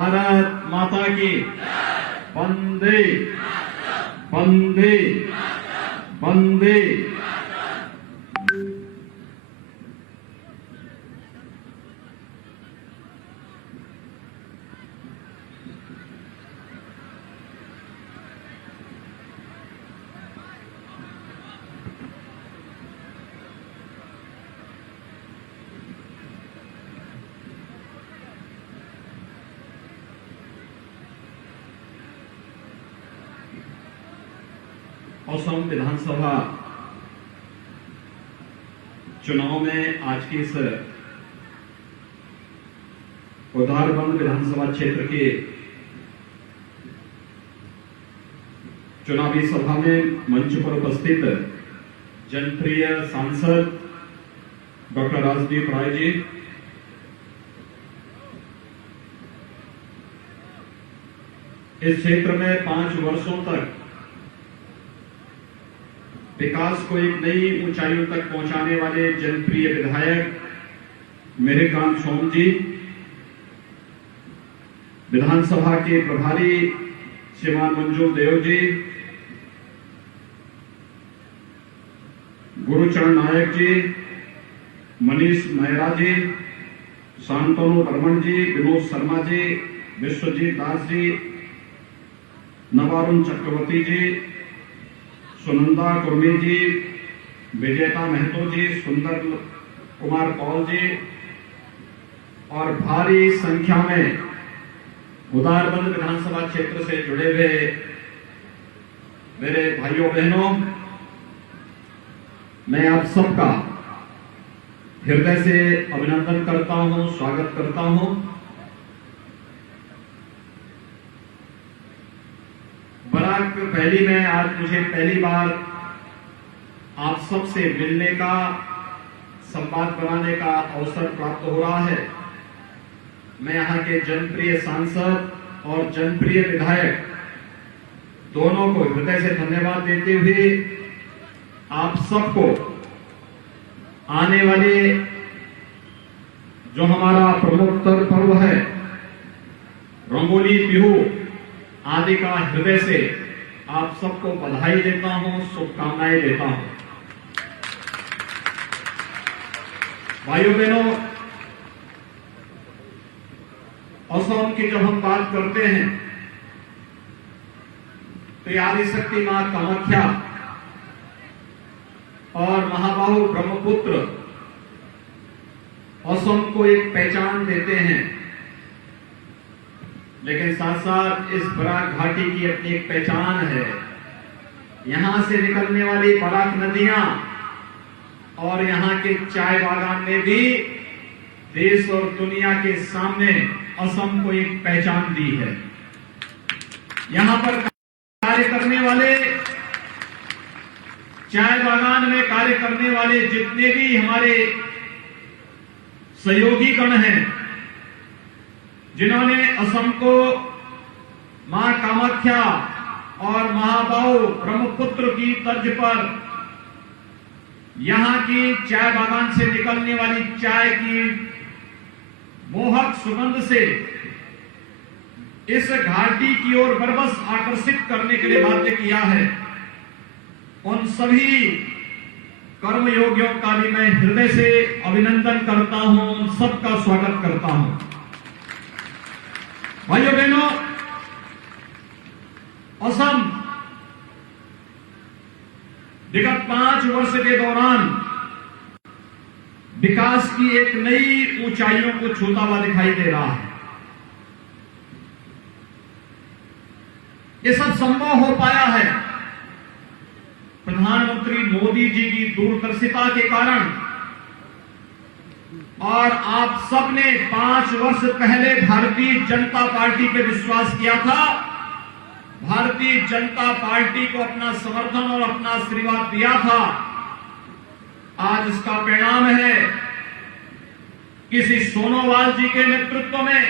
भारत माता की वंदे वंदे वंदे। असम विधानसभा चुनाव में आज की इस उधारबंद विधानसभा क्षेत्र के चुनावी सभा में मंच पर उपस्थित जनप्रिय सांसद डॉक्टर राजदीप राय जी, इस क्षेत्र में 5 वर्षों तक विकास को एक नई ऊंचाइयों तक पहुंचाने वाले जनप्रिय विधायक मेहरकांत सोम जी, विधानसभा के प्रभारी श्रीमान मंजूर देव जी, गुरुचरण नायक जी, मनीष मेहरा जी, शांतनु बर्मन जी, विनोद शर्मा जी, विश्वजीत दास जी, नवारुण चक्रवर्ती जी, सुनंदा कुर्मी जी, विजेता महतो जी, सुंदर कुमार पॉल जी और भारी संख्या में उधारबंद विधानसभा क्षेत्र से जुड़े हुए मेरे भाइयों बहनों, मैं आप सबका हृदय से अभिनंदन करता हूं, स्वागत करता हूं। बराक पहली में आज मुझे पहली बार आप सबसे मिलने का, संवाद बनाने का अवसर प्राप्त हो रहा है। मैं यहाँ के जनप्रिय सांसद और जनप्रिय विधायक दोनों को हृदय से धन्यवाद देते हुए आप सबको आने वाले जो हमारा प्रमुख पर्व है रंगोली बिहू आदि का हृदय से आप सबको बधाई देता हूं, शुभकामनाएं देता हूं। भाइयों बहनों, असम की जब हम बात करते हैं तो आदिशक्ति मां कामाख्या और महाबाहु ब्रह्मपुत्र असम को एक पहचान देते हैं, लेकिन साथ साथ इस बराक घाटी की अपनी एक पहचान है। यहां से निकलने वाली बराक नदियां और यहां के चाय बागान ने भी देश और दुनिया के सामने असम को एक पहचान दी है। यहां पर कार्य करने वाले, चाय बागान में कार्य करने वाले जितने भी हमारे सहयोगी गण हैं, जिन्होंने असम को मां कामाख्या और महाबाहु ब्रह्मपुत्र की तर्ज पर यहां की चाय बागान से निकलने वाली चाय की मोहक सुगंध से इस घाटी की ओर बरबस आकर्षित करने के लिए बाध्य किया है, उन सभी कर्मयोगियों का भी मैं हृदय से अभिनंदन करता हूं, उन सबका स्वागत करता हूं। भाइयों बहनों, असम विगत 5 वर्ष के दौरान विकास की एक नई ऊंचाइयों को छूता हुआ दिखाई दे रहा है। ये सब संभव हो पाया है प्रधानमंत्री मोदी जी की दूरदर्शिता के कारण, और आप सबने 5 वर्ष पहले भारतीय जनता पार्टी पे विश्वास किया था, भारतीय जनता पार्टी को अपना समर्थन और अपना आशीर्वाद दिया था। आज इसका परिणाम है किसी सोनोवाल जी के नेतृत्व में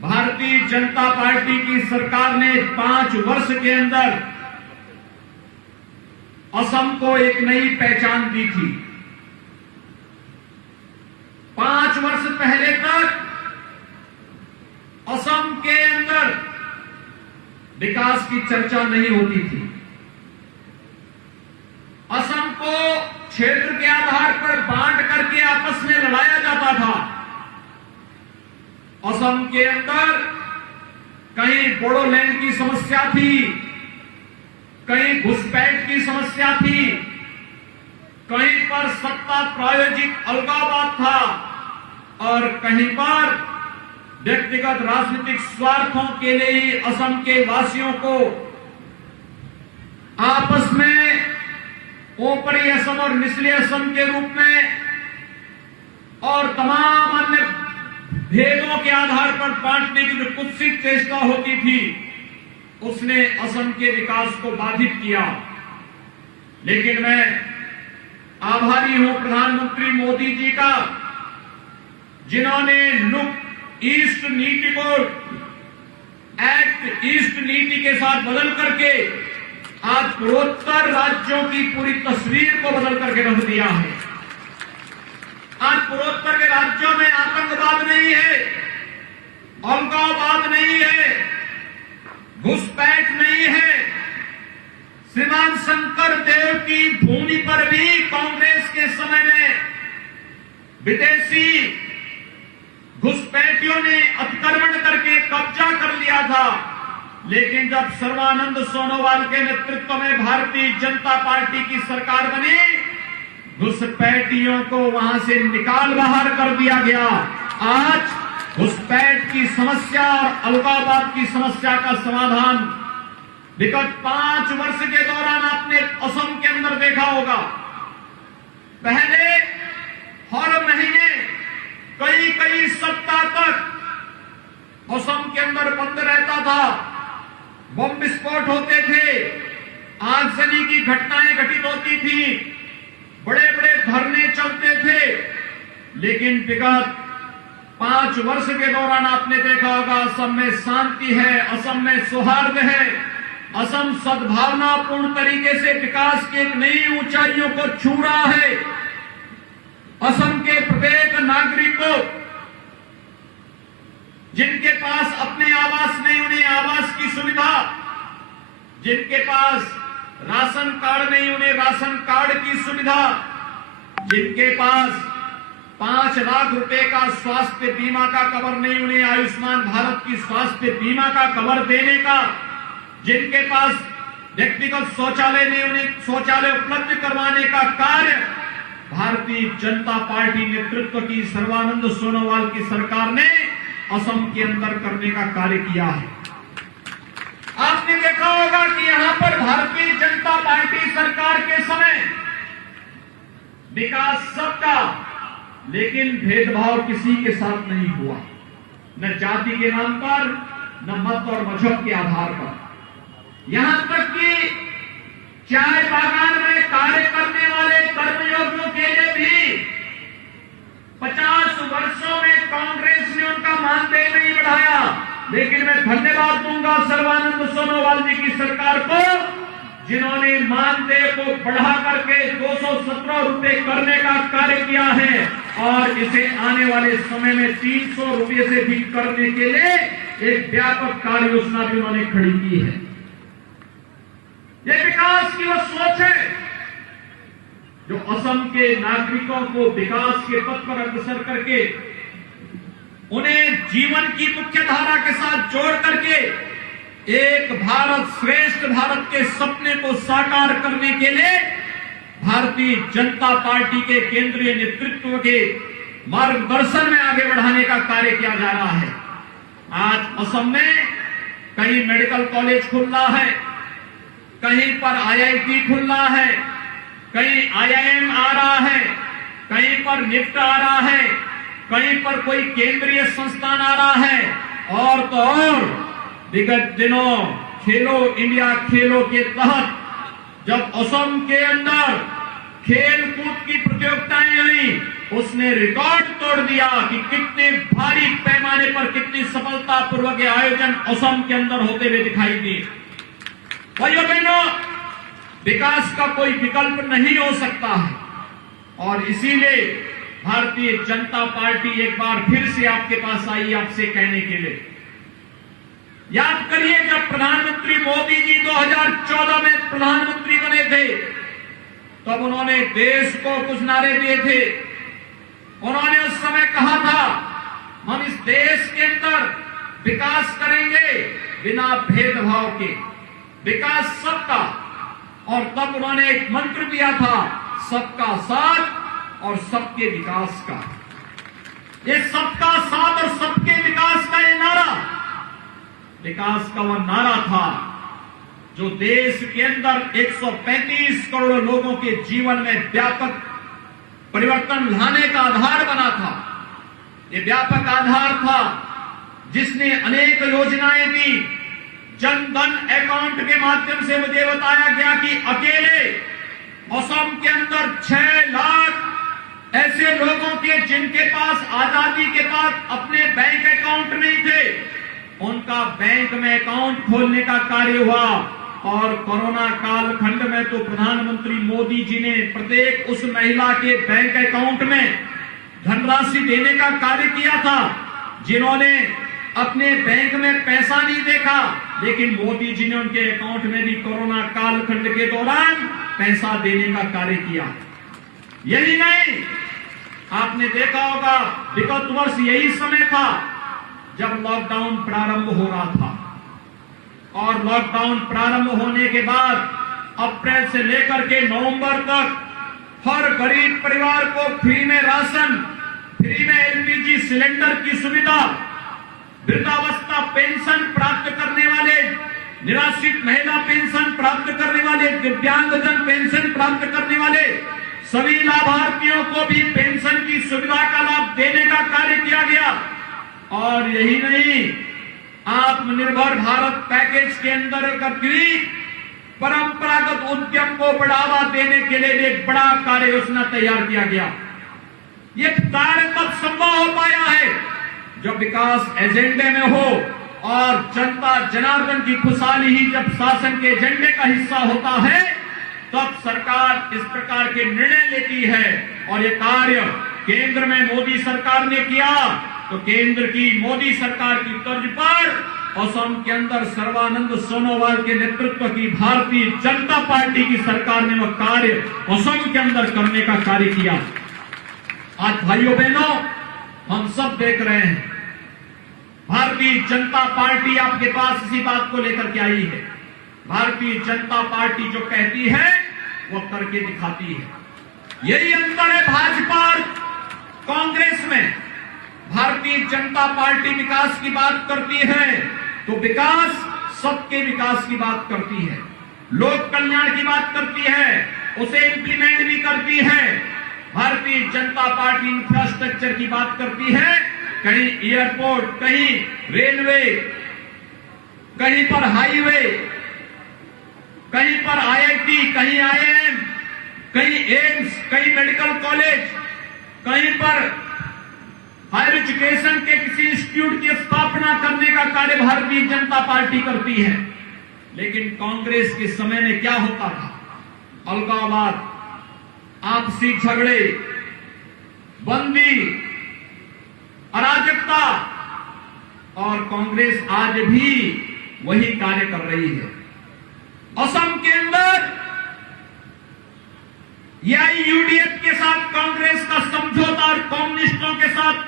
भारतीय जनता पार्टी की सरकार ने 5 वर्ष के अंदर असम को एक नई पहचान दी थी। 5 वर्ष पहले तक असम के अंदर विकास की चर्चा नहीं होती थी। असम को क्षेत्र के आधार पर बांट करके आपस में लड़ाया जाता था। असम के अंदर कहीं बोडोलैंड की समस्या थी, कहीं घुसपैठ की समस्या थी, कहीं पर सत्ता प्रायोजिक अलगाववाद था और कहीं पर व्यक्तिगत राजनीतिक स्वार्थों के लिए असम के वासियों को आपस में ऊपरी असम और निचले असम के रूप में और तमाम अन्य भेदों के आधार पर बांटने की जो कुत्सित चेष्टा होती थी, उसने असम के विकास को बाधित किया। लेकिन मैं आभारी हूं प्रधानमंत्री मोदी जी का, जिन्होंने लुक ईस्ट नीति को एक्ट ईस्ट नीति के साथ बदल करके आज पूर्वोत्तर राज्यों की पूरी तस्वीर को बदल करके रख दिया है। आज पूर्वोत्तर के राज्यों में आतंकवाद नहीं है, अलगाववाद नहीं है, घुसपैठ नहीं है। श्रीमान शंकर देव की भूमि पर भी कांग्रेस के समय में विदेशी घुसपैठियों ने अतिक्रमण करके कब्जा कर लिया था। लेकिन जब सर्बानंद सोनोवाल के नेतृत्व में भारतीय जनता पार्टी की सरकार बनी, घुसपैठियों को वहां से निकाल बाहर कर दिया गया। आज घुसपैठ की समस्या और अलगाववाद की समस्या का समाधान विगत 5 वर्ष के दौरान आपने असम के अंदर देखा होगा। पहले हर महीने कई सप्ताह तक असम के अंदर बंद रहता था, बम विस्फोट होते थे, आगजनी की घटनाएं घटित होती थी, बड़े बड़े धरने चलते थे। लेकिन विगत 5 वर्ष के दौरान आपने देखा होगा असम में शांति है, असम में सौहार्द है, असम सद्भावनापूर्ण तरीके से विकास की एक नई ऊंचाइयों को छू रहा है। असम के प्रत्येक नागरिक को, जिनके पास अपने आवास नहीं उन्हें आवास की सुविधा, जिनके पास राशन कार्ड नहीं उन्हें राशन कार्ड की सुविधा, जिनके पास 5 लाख रुपए का स्वास्थ्य बीमा का कवर नहीं उन्हें आयुष्मान भारत की स्वास्थ्य बीमा का कवर देने का, जिनके पास व्यक्तिगत शौचालय नहीं उन्हें शौचालय उपलब्ध करवाने का कार्य भारतीय जनता पार्टी नेतृत्व की सर्बानंद सोनोवाल की सरकार ने असम के अंदर करने का कार्य किया है। आपने देखा होगा कि यहां पर भारतीय जनता पार्टी सरकार के समय विकास सबका, लेकिन भेदभाव किसी के साथ नहीं हुआ, न जाति के नाम पर, न मत और मजहब के आधार पर। यहां तक कि चाय बागान में कार्य करने वाले कर्मयोगियों के लिए भी 50 वर्षों में कांग्रेस ने उनका मानदेय नहीं बढ़ाया। लेकिन मैं धन्यवाद दूंगा सर्बानंद सोनोवाल जी की सरकार को, जिन्होंने मानदेय को बढ़ा करके 217 रुपए करने का कार्य किया है और इसे आने वाले समय में 300 रुपए से भी करने के लिए एक व्यापक कार्य योजना भी उन्होंने खड़ी की है। यह विकास की वो सोच है जो असम के नागरिकों को विकास के पथ पर अग्रसर करके उन्हें जीवन की मुख्य धारा के साथ जोड़ करके एक भारत श्रेष्ठ भारत के सपने को साकार करने के लिए भारतीय जनता पार्टी के केंद्रीय नेतृत्व के मार्गदर्शन में आगे बढ़ाने का कार्य किया जा रहा है। आज असम में कहीं मेडिकल कॉलेज खुल रहा है, कहीं पर आईआईटी खुल रहा है, कहीं आईआईएम आ रहा है, कहीं पर निफ्ट आ रहा है, कहीं पर कोई केंद्रीय संस्थान आ रहा है। और तो और विगत दिनों खेलो इंडिया खेलों के तहत जब असम के अंदर खेल कूद की प्रतियोगिताएं हुई, उसने रिकॉर्ड तोड़ दिया कि कितने भारी पैमाने पर कितनी सफलतापूर्वक आयोजन असम के अंदर होते हुए दिखाई दिए। भाइयों बहनों, विकास का कोई विकल्प नहीं हो सकता है और इसीलिए भारतीय जनता पार्टी एक बार फिर से आपके पास आई आपसे कहने के लिए याद करिए, जब प्रधानमंत्री मोदी जी 2014 में प्रधानमंत्री बने थे, तब उन्होंने देश को कुछ नारे दिए थे। उन्होंने उस समय कहा था, हम इस देश के अंदर विकास करेंगे बिना भेदभाव के, विकास सबका। और तब उन्होंने एक मंत्र दिया था, सबका साथ और सबके विकास का। ये सबका साथ और सबके विकास का ये नारा, विकास का वह नारा था जो देश के अंदर 135 करोड़ लोगों के जीवन में व्यापक परिवर्तन लाने का आधार बना था। ये व्यापक आधार था जिसने अनेक योजनाएं दी। जन धन अकाउंट के माध्यम से मुझे बताया गया कि अकेले असम के अंदर 6 लाख ऐसे लोगों के जिनके पास आजादी के बाद अपने बैंक अकाउंट नहीं थे, उनका बैंक में अकाउंट खोलने का कार्य हुआ। और कोरोना कालखंड में तो प्रधानमंत्री मोदी जी ने प्रत्येक उस महिला के बैंक अकाउंट में धनराशि देने का कार्य किया था, जिन्होंने अपने बैंक में पैसा नहीं देखा, लेकिन मोदी जी ने उनके अकाउंट में भी कोरोना कालखंड के दौरान पैसा देने का कार्य किया। यही नहीं, आपने देखा होगा विगत वर्ष यही समय था जब लॉकडाउन प्रारंभ हो रहा था, और लॉकडाउन प्रारंभ होने के बाद अप्रैल से लेकर के नवंबर तक हर गरीब परिवार को फ्री में राशन, फ्री में एलपीजी सिलेंडर की सुविधा, वृद्धावस्था पेंशन प्राप्त करने वाले, निराश्रित महिला पेंशन प्राप्त करने वाले, दिव्यांगजन पेंशन प्राप्त करने वाले सभी लाभार्थियों को भी पेंशन की सुविधा का लाभ देने का कार्य किया गया। और यही नहीं, आत्मनिर्भर भारत पैकेज के अंतर्गत भी परंपरागत उद्यम को बढ़ावा देने के लिए एक बड़ा कार्य योजना तैयार किया गया। ये कार्य तब संभव हो पाया है जब विकास एजेंडे में हो और जनता जनार्दन की खुशहाली ही जब शासन के एजेंडे का हिस्सा होता है, तब सरकार इस प्रकार के निर्णय लेती है। और ये कार्य केंद्र में मोदी सरकार ने किया, तो केंद्र की मोदी सरकार की तर्ज पर असम के अंदर सर्बानंद सोनोवाल के नेतृत्व की भारतीय जनता पार्टी की सरकार ने वह कार्य असम के अंदर करने का कार्य किया। आज भाइयों बहनों, हम सब देख रहे हैं, भारतीय जनता पार्टी आपके पास इसी बात को लेकर के आई है। भारतीय जनता पार्टी जो कहती है वो करके दिखाती है। यही अंतर है भाजपा और कांग्रेस में। भारतीय जनता पार्टी विकास की बात करती है तो विकास, सबके विकास की बात करती है, लोक कल्याण की बात करती है, उसे इंप्लीमेंट भी करती है। भारतीय जनता पार्टी इंफ्रास्ट्रक्चर की बात करती है, कहीं एयरपोर्ट, कहीं रेलवे, कहीं पर हाईवे, कहीं पर आईआईटी, कहीं आईआईएम, कहीं एम्स, कहीं मेडिकल कॉलेज, कहीं पर हायर एजुकेशन के किसी इंस्टीट्यूट की स्थापना करने का कार्य भारतीय जनता पार्टी करती है। लेकिन कांग्रेस के समय में क्या होता था? अलगाववाद, आपसी झगड़े, बंदी, अराजकता, और कांग्रेस आज भी वही कार्य कर रही है। असम के अंदर यूडीएफ के साथ कांग्रेस का समझौता और कम्युनिस्टों के साथ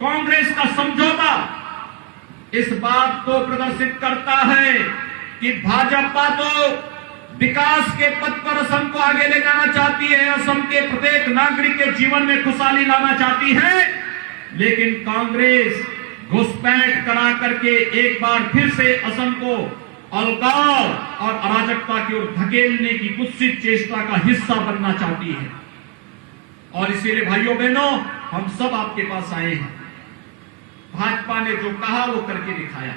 कांग्रेस का समझौता इस बात को प्रदर्शित करता है कि भाजपा तो विकास के पथ पर असम को आगे ले जाना चाहती है, असम के प्रत्येक नागरिक के जीवन में खुशहाली लाना चाहती है, लेकिन कांग्रेस घुसपैठ करा करके एक बार फिर से असम को अलगाव और अराजकता की ओर धकेलने की कुत्सित चेष्टा का हिस्सा बनना चाहती है। और इसीलिए भाइयों बहनों, हम सब आपके पास आए हैं। भाजपा ने जो कहा वो करके दिखाया।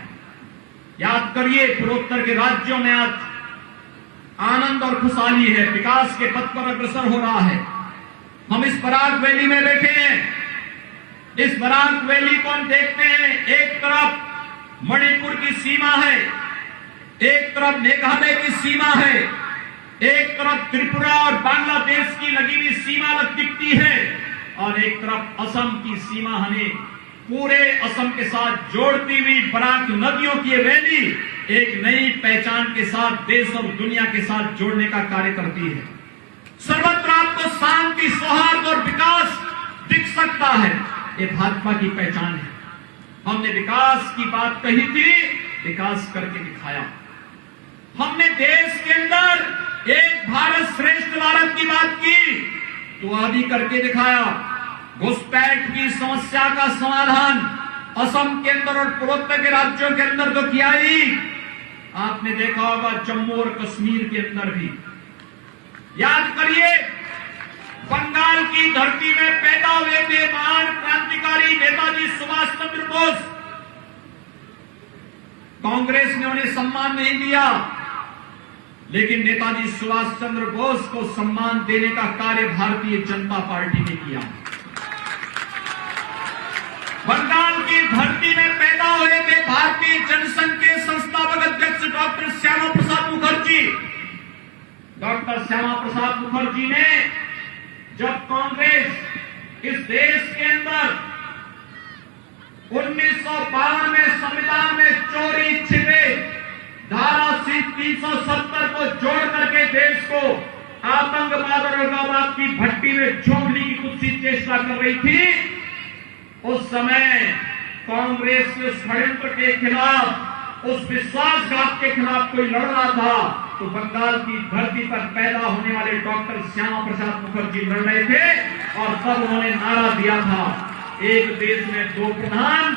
याद करिए, पूर्वोत्तर के राज्यों में आज आनंद और खुशहाली है, विकास के पथ पर अग्रसर हो रहा है। हम इस बराक वैली में बैठे हैं। इस बराक वैली को हम देखते हैं, एक तरफ मणिपुर की सीमा है, एक तरफ मेघालय की सीमा है, एक तरफ त्रिपुरा और बांग्लादेश की लगी हुई सीमा दिखती है, और एक तरफ असम की सीमा हमें पूरे असम के साथ जोड़ती हुई बराक नदियों की ये वैली एक नई पहचान के साथ देश और दुनिया के साथ जोड़ने का कार्य करती है। सर्वत्र आपको शांति, सौहार्द और विकास दिख सकता है। ये भाजपा की पहचान है। हमने विकास की बात कही थी, विकास करके दिखाया। हमने देश के अंदर एक भारत श्रेष्ठ भारत की बात की तो वह भी करके दिखाया। घुसपैठ की समस्या का समाधान असम के अंदर और पूर्वोत्तर के राज्यों के अंदर तो किया ही, आपने देखा होगा जम्मू और कश्मीर के अंदर भी। याद करिए, बंगाल की धरती में पैदा हुए थे महान क्रांतिकारी नेताजी सुभाष चंद्र बोस। कांग्रेस ने उन्हें सम्मान नहीं दिया, लेकिन नेताजी सुभाष चंद्र बोस को सम्मान देने का कार्य भारतीय जनता पार्टी ने किया। बंगाल की धरती में पैदा हुए थे भारतीय जनसंघ के संस्थापक अध्यक्ष डॉक्टर श्यामा प्रसाद मुखर्जी। डॉक्टर श्यामा प्रसाद मुखर्जी ने जब कांग्रेस इस देश के अंदर 1952 में संविधान में चोरी छिपे धारा 370 को जोड़ करके देश को आतंकवाद और उग्रवाद की भट्टी में झोंकने की कुछ चेष्टा कर रही थी, उस समय कांग्रेस के षड्यंत्र के खिलाफ, उस विश्वासघात के खिलाफ कोई लड़ रहा था तो बंगाल की धरती पर पैदा होने वाले डॉक्टर श्यामा प्रसाद मुखर्जी लड़ रहे थे। और तब उन्होंने नारा दिया था, एक देश में दो प्रधान,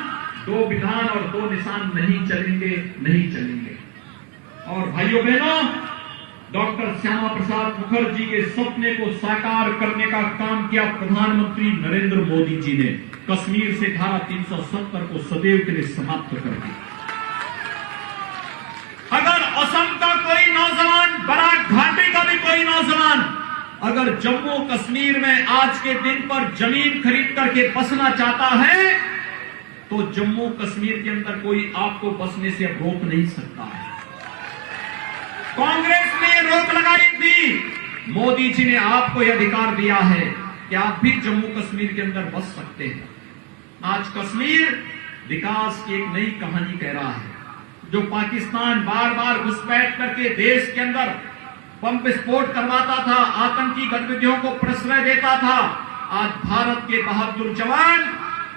दो विधान और दो निशान नहीं चलेंगे, नहीं चलेंगे। और भाइयों बहनों, डॉक्टर श्यामा प्रसाद मुखर्जी के सपने को साकार करने का काम किया प्रधानमंत्री नरेंद्र मोदी जी ने, कश्मीर से धारा 370 को सदैव के लिए समाप्त कर दिया। अगर असम का कोई नौजवान, बराक घाटी का भी कोई नौजवान अगर जम्मू कश्मीर में आज के दिन पर जमीन खरीद करके बसना चाहता है तो जम्मू कश्मीर के अंदर कोई आपको बसने से रोक नहीं सकता है। कांग्रेस ने रोक लगाई थी, मोदी जी ने आपको यह अधिकार दिया है कि आप भी जम्मू कश्मीर के अंदर बस सकते हैं। आज कश्मीर विकास की एक नई कहानी कह रहा है। जो पाकिस्तान बार बार घुसपैठ करके देश के अंदर बम विस्फोट करवाता था, आतंकी गतिविधियों को प्रश्रय देता था, आज भारत के बहादुर जवान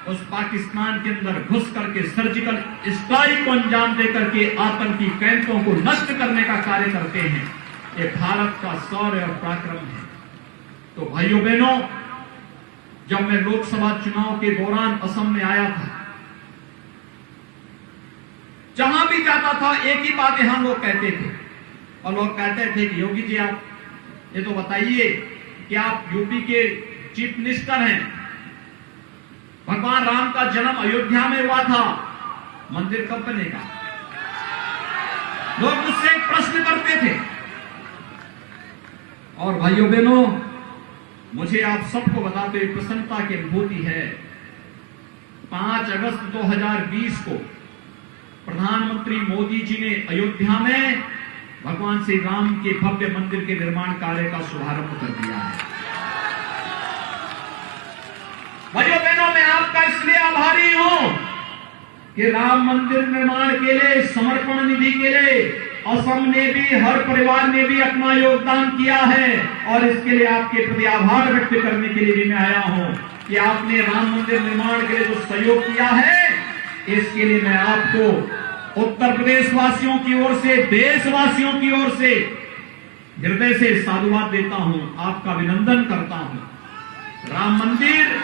उस पाकिस्तान के अंदर घुस करके सर्जिकल स्ट्राइक को अंजाम देकर के आतंकी कैंपों को नष्ट करने का कार्य करते हैं। ये भारत का शौर्य और पराक्रम है। तो भाइयों बहनों, जब मैं लोकसभा चुनाव के दौरान असम में आया था, जहां भी जाता था एक ही बात यहां लोग कहते थे, और लोग कहते थे कि योगी जी आप ये तो बताइए कि आप यूपी के चीफ मिनिस्टर हैं, भगवान राम का जन्म अयोध्या में हुआ था, मंदिर कब बनेगा? लोग मुझसे एक प्रश्न करते थे। और भाइयों बहनों, मुझे आप सबको बताते हुए प्रसन्नता की अनुभूति है, 5 अगस्त 2020 को प्रधानमंत्री मोदी जी ने अयोध्या में भगवान श्री राम के भव्य मंदिर के निर्माण कार्य का शुभारंभ कर दिया है। भाइयों बहनों, मैं आपका इसलिए आभारी हूं कि राम मंदिर निर्माण के लिए, समर्पण निधि के लिए असम ने भी, हर परिवार ने भी अपना योगदान किया है। और इसके लिए आपके प्रति आभार व्यक्त करने के लिए भी मैं आया हूं कि आपने राम मंदिर निर्माण के लिए जो सहयोग किया है, इसके लिए मैं आपको उत्तर प्रदेश वासियों की ओर से, देशवासियों की ओर से हृदय से साधुवाद देता हूं, आपका अभिनंदन करता हूं। राम मंदिर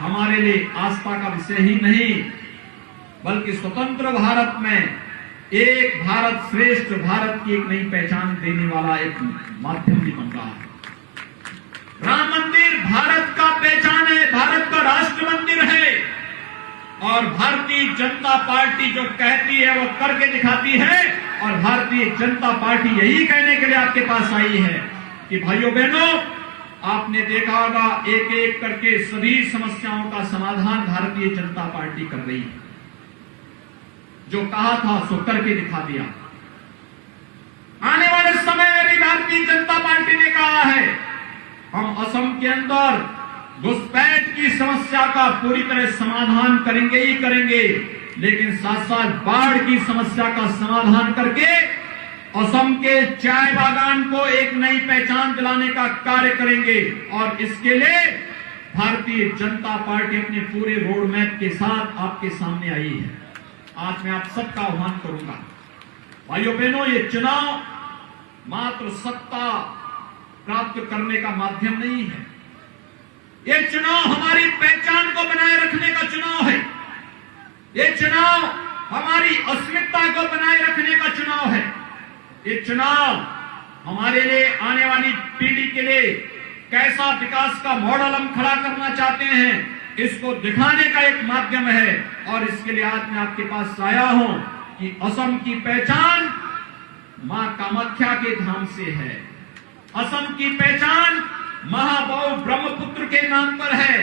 हमारे लिए आस्था का विषय ही नहीं, बल्कि स्वतंत्र भारत में एक भारत श्रेष्ठ भारत की एक नई पहचान देने वाला एक माध्यम भी बन रहा है। राम मंदिर भारत का पहचान है, भारत का राष्ट्र मंदिर है। और भारतीय जनता पार्टी जो कहती है वो करके दिखाती है। और भारतीय जनता पार्टी यही कहने के लिए आपके पास आई है कि भाइयों बहनों, आपने देखा होगा एक एक करके सभी समस्याओं का समाधान भारतीय जनता पार्टी कर रही है। जो कहा था सो करके दिखा दिया। आने वाले समय में भी भारतीय जनता पार्टी ने कहा है, हम असम के अंदर घुसपैठ की समस्या का पूरी तरह समाधान करेंगे ही करेंगे, लेकिन साथ साथ बाढ़ की समस्या का समाधान करके असम के चाय बागान को एक नई पहचान दिलाने का कार्य करेंगे। और इसके लिए भारतीय जनता पार्टी अपने पूरे रोड मैप के साथ आपके सामने आई है। आज मैं आप सबका आह्वान करूंगा, भाइयों बहनों, ये चुनाव मात्र सत्ता प्राप्त करने का माध्यम नहीं है। ये चुनाव हमारी पहचान को बनाए रखने का चुनाव है। ये चुनाव हमारी अस्मिता को बनाए रखने का चुनाव है। ये चुनाव हमारे लिए, आने वाली पीढ़ी के लिए कैसा विकास का मॉडल हम खड़ा करना चाहते हैं, इसको दिखाने का एक माध्यम है। और इसके लिए आज मैं आपके पास आया हूं कि असम की पहचान मां कामाख्या के धाम से है। असम की पहचान महाबाहु ब्रह्मपुत्र के नाम पर है,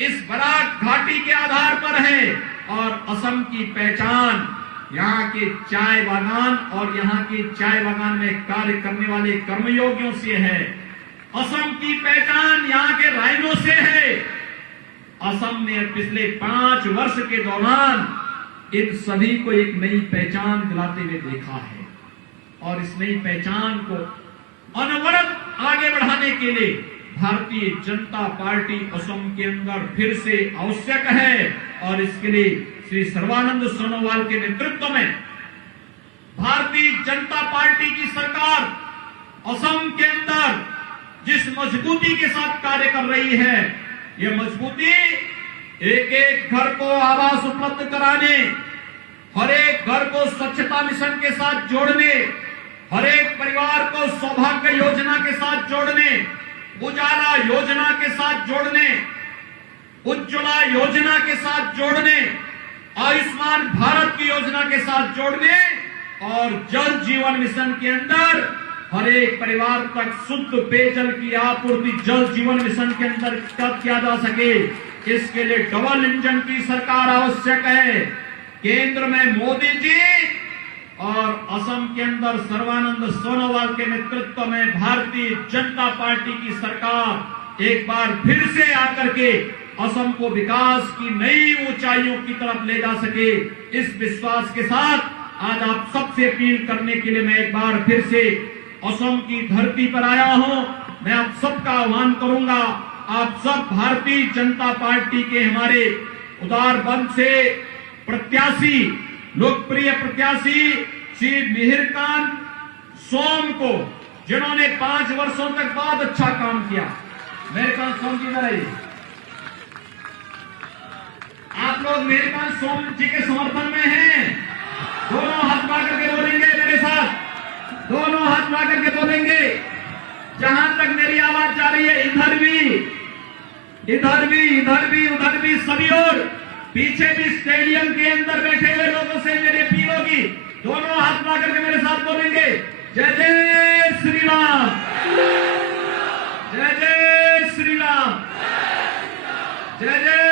इस बराक घाटी के आधार पर है। और असम की पहचान यहाँ के चाय बागान और यहाँ के चाय बागान में कार्य करने वाले कर्मयोगियों से है। असम की पहचान यहाँ के राइनो से है। असम ने पिछले 5 वर्ष के दौरान इन सभी को एक नई पहचान दिलाते हुए देखा है। और इस नई पहचान को अनवरत आगे बढ़ाने के लिए भारतीय जनता पार्टी असम के अंदर फिर से आवश्यक है। और इसके लिए श्री सर्बानंद सोनोवाल के नेतृत्व में भारतीय जनता पार्टी की सरकार असम के अंदर जिस मजबूती के साथ कार्य कर रही है, यह मजबूती एक एक घर को आवास उपलब्ध कराने, हर एक घर को स्वच्छता मिशन के साथ जोड़ने, हर एक परिवार को सौभाग्य योजना के साथ जोड़ने, उजाला योजना के साथ जोड़ने, उज्ज्वला योजना के साथ जोड़ने, आयुष्मान भारत की योजना के साथ जोड़ने और जल जीवन मिशन के अंदर हर एक परिवार तक शुद्ध पेयजल की आपूर्ति जल जीवन मिशन के अंदर कब किया जा सके, इसके लिए डबल इंजन की सरकार आवश्यक है। केंद्र में मोदी जी और असम के अंदर सर्बानंद सोनोवाल के नेतृत्व में भारतीय जनता पार्टी की सरकार एक बार फिर से आकर के असम को विकास की नई ऊंचाइयों की तरफ ले जा सके, इस विश्वास के साथ आज आप सबसे अपील करने के लिए मैं एक बार फिर से असम की धरती पर आया हूं। मैं आप सबका आह्वान करूंगा, आप सब भारतीय जनता पार्टी के हमारे उदार बंद से प्रत्याशी, लोकप्रिय प्रत्याशी श्री मिहिरकांत सोम को, जिन्होंने 5 वर्षों तक बहुत अच्छा काम किया। मिहिरकांत सोम जी इधर आइए। आप लोग मिहिरकांत सोम जी के समर्थन में हैं? दोनों हाथ ला करके बोलेंगे मेरे साथ, दोनों हाथ ला करके बोलेंगे। जहां तक मेरी आवाज जा रही है, इधर भी, इधर भी, इधर भी, उधर भी, सभी और पीछे भी स्टेडियम के अंदर बैठे हुए लोगों से मेरी अपील होगी, दोनों हाथ ला करके मेरे साथ बोलेंगे, जय जय श्री राम, जय जय श्री राम, जय जय